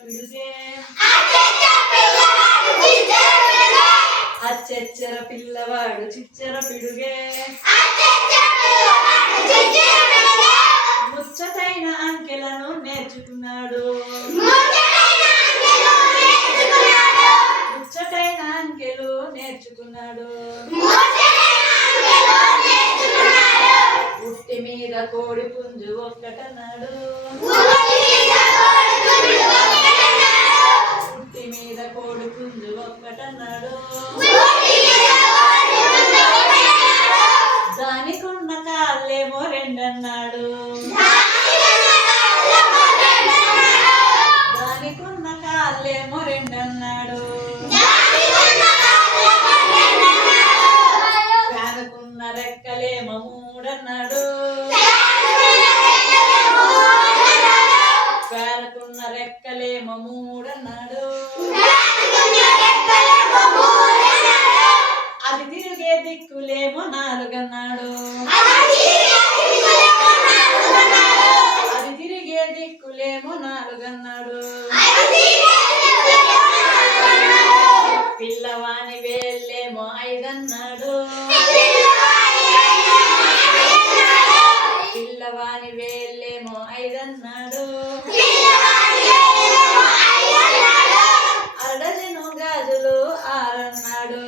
పిడుగే అచ్చెచ్చర పిల్లవాడు చిచ్చర పిడుగే ముచ్చటైన అంకెలను నేర్చుకున్నాడు ముచ్చటైన అంకెలు నేర్చుకున్నాడు ఉట్టి మీద కోడి పుంజు ఒక్కటన్నాడు ఉట్టి మీద కోడి పుంజు ఒక్కటన్నాడు దానికున్న కాళ్ళేమో రెండన్నాడు దానికున్న కాళ్ళేమో రెండన్నాడు ఫ్యానుకున్న రెక్కలేమో మూడన్నాడు ఫ్యానుకున్న రెక్కలేమో మూడన్నాడు అది తిరిగే దిక్కులేమో నాలుగన్నాడు అది తిరిగే దిక్కులేమో నాలుగన్నాడు పిల్లవాని వేళ్ళేమో ఐదన్నాడు పిల్లవాని వేళ్ళేమో ఐదన్నాడు అరడజను గాజులు ఆరన్నాడు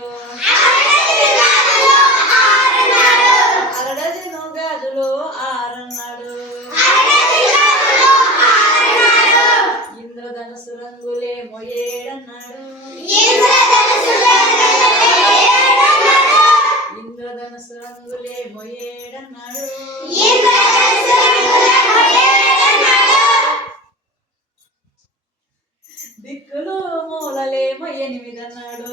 అరడజను గాజులు ఆరన్నాడు ఇంద్రధనుసు రంగులేమో ఏడన్నాడు ఇంద్రధనుసు రంగులేమో ఏడన్నాడు దిక్కులు మూలలేమో ఎనిమిదన్నాడు